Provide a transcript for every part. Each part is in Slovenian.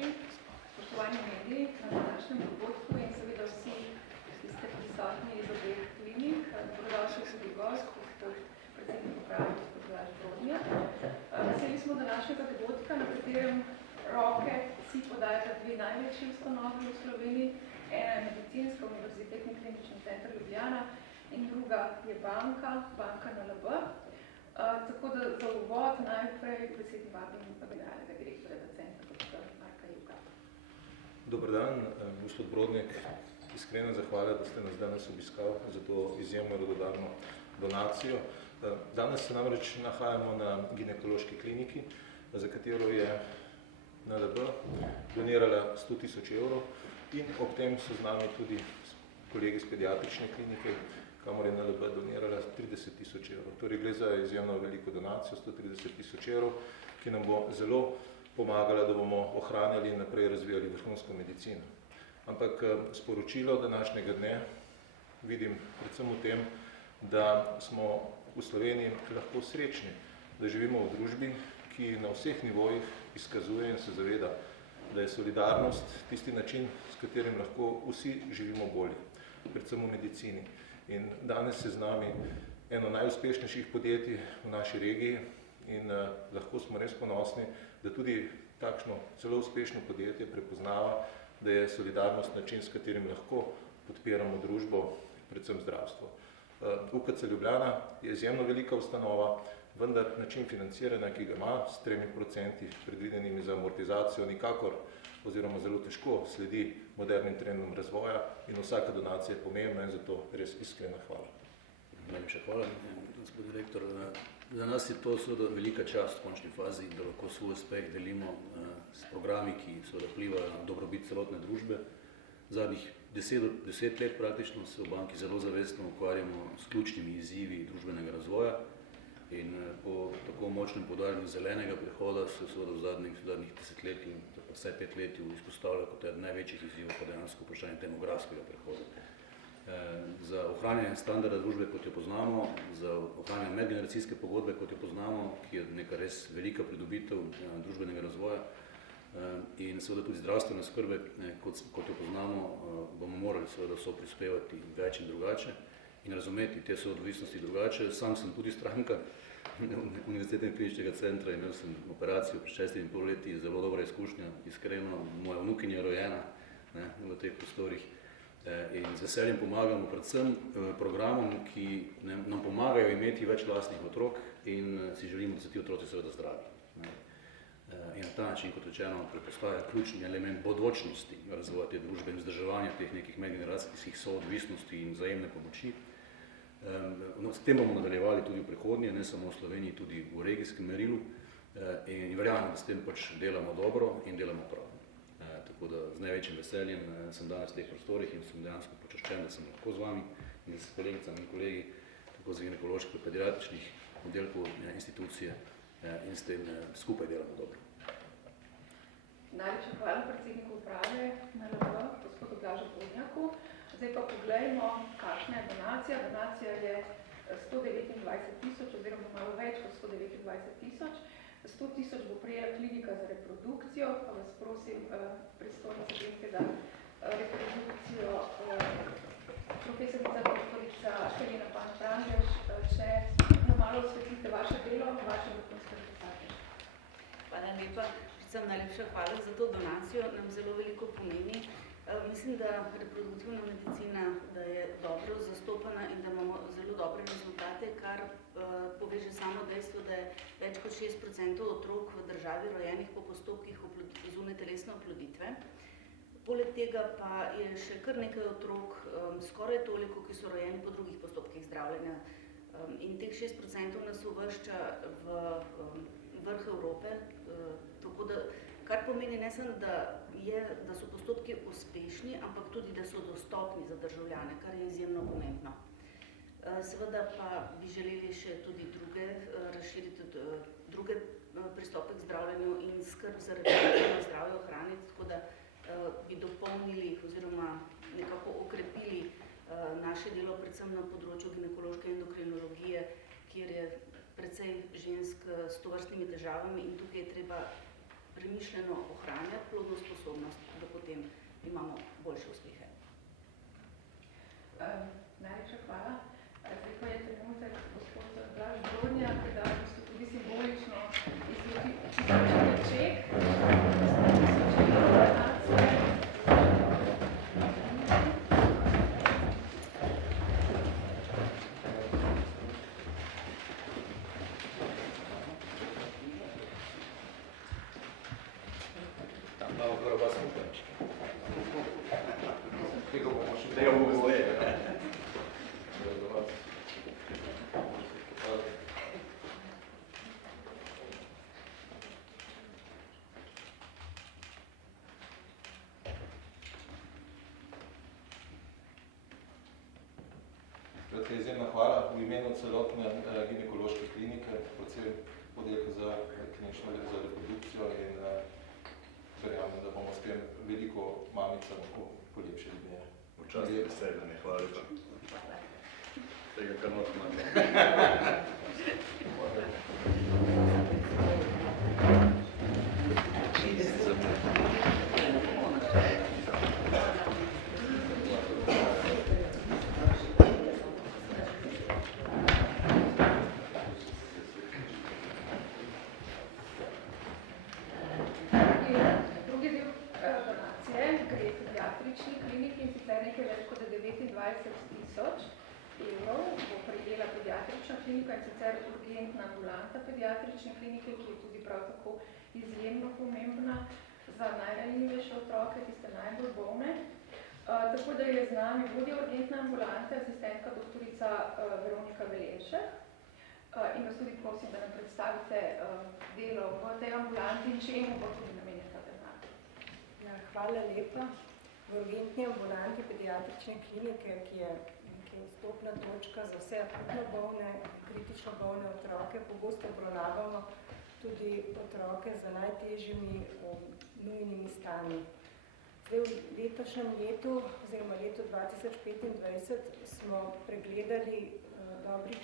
dobrodošli. Spoštovani mediji na današnjem dogodku in seveda vsi, ki ste prisotni iz obeh klinik, dobrodošli tudi gost, gospod predsednik uprave, gospod Blaž Brodnjak. Veseli smo današnjega dogodka, na katerem roke vsi podajata dve največji ustanovi v Sloveniji. Ena je Medicinska univerzitetni klinični center Ljubljana in druga je banka NLB. Tako da za uvod najprej besedni vabim generalnega direktorja centra, gospod Marka Juga. Dober dan, gospod Brodnjak. Iskrena zahvala, da ste nas danes obiskali za to izjemno radodarno donacijo. Danes se namreč nahajamo na ginekološki kliniki, za katero je NLB donirala 100.000 evrov in ob tem so z nami tudi kolegi iz pediatrične klinike, kamor je NLB donirala 30.000 evrov. Torej gre za izjemno veliko donacijo, 130.000 evrov, ki nam bo zelo pomagala, da bomo ohranjali in naprej razvijali vrhunsko medicino. Ampak sporočilo današnjega dne vidim predvsem v tem, da smo v Sloveniji lahko srečni, da živimo v družbi, ki na vseh nivojih izkazuje in se zaveda, da je solidarnost tisti način, s katerim lahko vsi živimo bolje, predvsem v medicini. In danes je z nami eno najuspešnejših podjetij v naši regiji in lahko smo res ponosni, da tudi takšno zelo uspešno podjetje prepoznava, da je solidarnost način, s katerim lahko podpiramo družbo, predvsem zdravstvo. UKC Ljubljana je izjemno velika ustanova, vendar način financiranja, ki ga ima s 3% predvidenimi za amortizacijo, nikakor oziroma zelo težko sledi modernim trendom razvoja in vsaka donacija je pomembna in zato res iskrena hvala. Najlepša hvala, gospod direktor. Za nas je to seveda velika čast v končni fazi, da lahko svoj uspeh delimo s programi, ki seveda vplivajo na dobrobit celotne družbe. Zadnjih 10 let praktično se v banki zelo zavestno ukvarjamo s ključnimi izzivi družbenega razvoja in po tako močnem poudarjanju zelenega prehoda se seveda v zadnjih desetletju, vsaj 5 letju izpostavlja kot eden največjih izzivov pa dejansko vprašanje demografskega prehoda. Za ohranjanje standarda družbe, kot jo poznamo, za ohranjanje medgeneracijske pogodbe, kot jo poznamo, ki je neka res velika pridobitev družbenega razvoja in seveda tudi zdravstvene skrbe, kot jo poznamo, bomo morali seveda soprispevati več in drugače in razumeti te soodvisnosti drugače. Sam sem tudi stranka Univerzitetnega kliničnega centra, imel sem operacijo pred 6,5 leti, zelo dobra izkušnja, iskreno, moja vnukinja je rojena v teh prostorih. In z veseljem pomagamo predvsem programom, ki nam pomagajo imeti več lastnih otrok in si želimo, da so ti otroci seveda zdravi. In na ta način, kot rečeno, predpostavlja ključni element bodočnosti razvoja te družbe in vzdrževanja teh nekih medgeneracijskih soodvisnosti in vzajemne pomoči. S tem bomo nadaljevali tudi v prihodnje, ne samo v Sloveniji, tudi v regijskem merilu in verjamem, da s tem pač delamo dobro in delamo prav. Tako da z največjim veseljem sem danes v teh prostorih in sem dejansko počaščen, da sem lahko z vami in s kolegicami in kolegi tako z ginekoloških pediatričnih oddelkov institucije in s tem skupaj delamo dobro. Najlepša hvala predsedniku uprave NLB, gospodu Blažu Brodnjaku. Zdaj pa pogledajmo, kakšna je donacija. Donacija je 129.000 oziroma malo več kot 129.000. 100.000 bo prejela klinika za reprodukcijo, pa vas prosim, pristojnica klinike za reprodukcijo, profesorica doktorica Helena Pan-Franžeš, če nam malo osvetlite vaše delo, vaše vrhunske rezultate. Hvala lepa, predvsem najlepša hvala za to donacijo, nam zelo veliko pomeni. Mislim, da reproduktivna medicina, da je dobro zastopana in da imamo zelo dobre rezultate, kar pove že samo dejstvo, da je več kot 6% otrok v državi rojenih po postopkih zunajtelesne oploditve. Poleg tega pa je še kar nekaj otrok, skoraj toliko, ki so rojeni po drugih postopkih zdravljenja. In teh 6% nas uvršča v vrh Evrope, tako da kar pomeni ne samo, da so postopki uspešni, ampak tudi, da so dostopni za državljane, kar je izjemno pomembno. Seveda pa bi želeli še tudi razširiti druge pristope k zdravljenju in skrb za reproduktivno zdravje ohraniti, tako da bi dopolnili oziroma nekako okrepili naše delo predvsem na področju ginekološke endokrinologije, kjer je precej žensk s tovrstnimi težavami in tukaj je treba premišljeno ohranjati plodno sposobnost potem imamo boljše uspehe. Najlepša hvala. Zdaj pa je trenutek gospod Blaž Brodnjak, da boste tudi simbolično izločili ček. Tam pa okrog vas skupaj. Kako bomo še tega mogli? Izjemna hvala v imenu celotne ginekološke klinike, predvsem oddelka za klinično reprodukcijo in verjamem, da bomo s tem veliko mamicam polepšali dneve. Včasih veselje, hvala lepa. Tega kar noto imamo. Urgentna ambulanta pediatrične klinike, ki je tudi prav tako izjemno pomembna za najranjivejše otroke, tiste najbolj bolne. Tako da je z nami vodja urgentne ambulante, asistentka doktorica Veronika Velenšek. In vas tudi prosim, da nam predstavite delo v tej ambulanti in čemu bo tudi namenjen ta denar. Ja, hvala lepa. V urgentni ambulanti pediatrične klinike, ki je vstopna točka za vse akutno bolne, kritično bolne otroke, pogosto obravnavamo tudi otroke z najtežjimi nujnimi stanji. Zdaj, v letošnjem letu, oziroma letu 2025, smo pregledali dobrih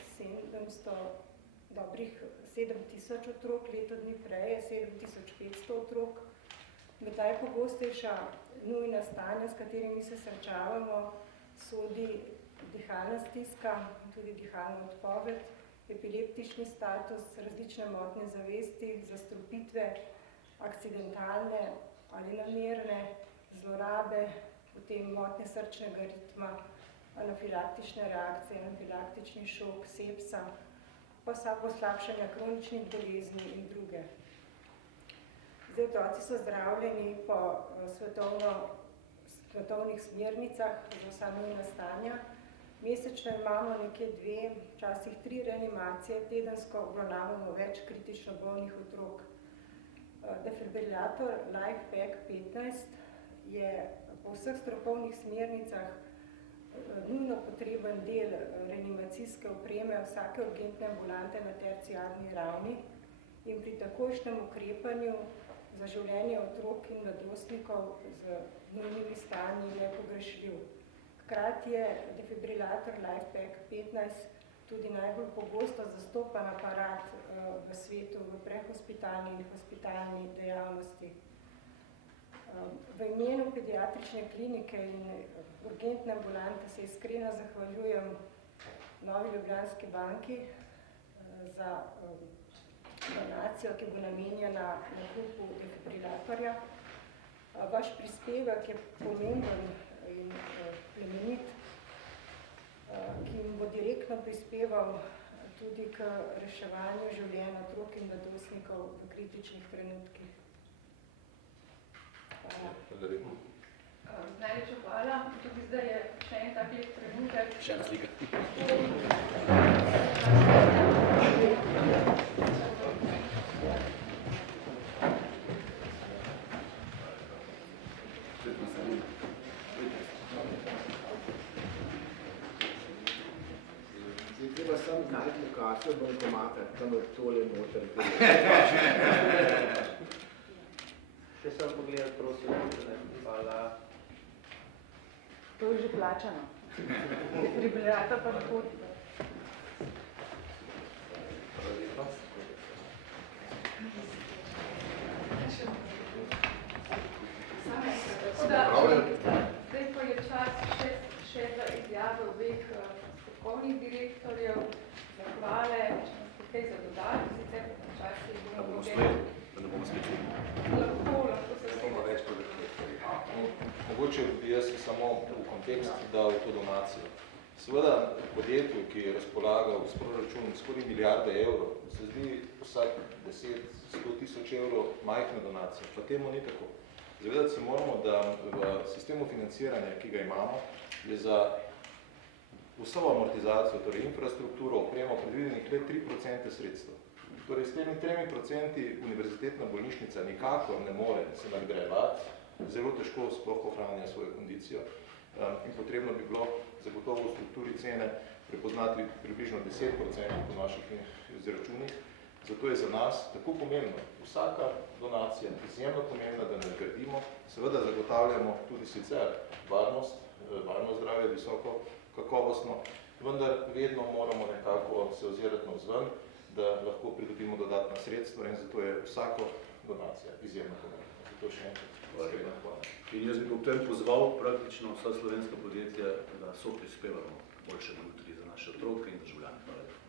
7,000 otrok, leto dni prej je 7,500 otrok. Med najpogostejša nujna stanja, s katerimi se srečavamo, sodi dihalna stiska, tudi dihalna odpoved, epileptični status, različne motnje zavesti, zastrupitve, akcidentalne ali namerne, zlorabe, potem motnje srčnega ritma, anafilaktične reakcije, anafilaktični šok, sepsa, pa poslabšanja kroničnih bolezni in druge. Zdaj, otroci so zdravljeni po svetovnih smernicah za vsa nujna stanja. Mesečno imamo nekje 2, včasih 3 reanimacije, tedensko obravnavamo več kritično bolnih otrok. Defibrilator LifePak 15 je po vseh strokovnih smernicah nujno potreben del reanimacijske opreme vsake urgentne ambulante na terciarni ravni in pri takojšnjem ukrepanju za življenje otrok in mladostnikov z nujnimi stanji nepogrešljiv. Hkrati je defibrilator LifePak 15 tudi najbolj pogosto zastopan aparat v svetu v prehospitalni in hospitalni dejavnosti. V imenu pediatrične klinike in urgentne ambulante se iskreno zahvaljujem Novi Ljubljanski banki za donacijo, ki bo namenjena nakupu defibrilatorja. Vaš prispevek je pomemben in plemenit, ki jim bo direktno prispeval tudi k reševanju življenja otrok in mladostnikov v kritičnih trenutkih. Hvala. Najlepša hvala. Tudi zdaj je še en tak lep trenutek. Še ena slika. Treba sam najti lokacijo bankomata, tam je tole noter. Še sem pogledati, prosim, hvala. To je že plačano. Defibrilator pa vhod. Zdaj pa je čas še za izjave obeh strokovnih direktorjev, zahvale, če nas kaj za dodati, sicer počasi bomo lahko se Mogoče bi jaz samo v kontekst dal to donacijo. Seveda podjetju, ki je razpolagal s proračunom skoraj milijarde evrov, se zdi vsak 10-100 tisoč evrov majhna donacija, pa temu ni tako. Zavedati se moramo, da v sistemu financiranja, ki ga imamo, je za vso amortizacijo, torej infrastrukturo, opremo predvidenih le 3% sredstev. Torej s temi 3% univerzitetna bolnišnica nikakor ne more se nadgrajevati, zelo težko sploh ohranja svojo kondicijo in potrebno bi bilo zagotovo v strukturi cene prepoznati približno 10% po naših izračunih. Zato je za nas tako pomembno, vsaka donacija izjemno pomembna, da ne gradimo, seveda zagotavljamo tudi sicer varnost zdravje, visoko kakovostno, vendar vedno moramo nekako se ozirati navzven, da lahko pridobimo dodatna sredstva in zato je vsako donacija izjemno pomembna. Zato še enkrat hvala. In jaz bi potem pozval praktično vsa slovenska podjetja, da so prispevamo boljše jutri za naše otroke in državljane. Hvala.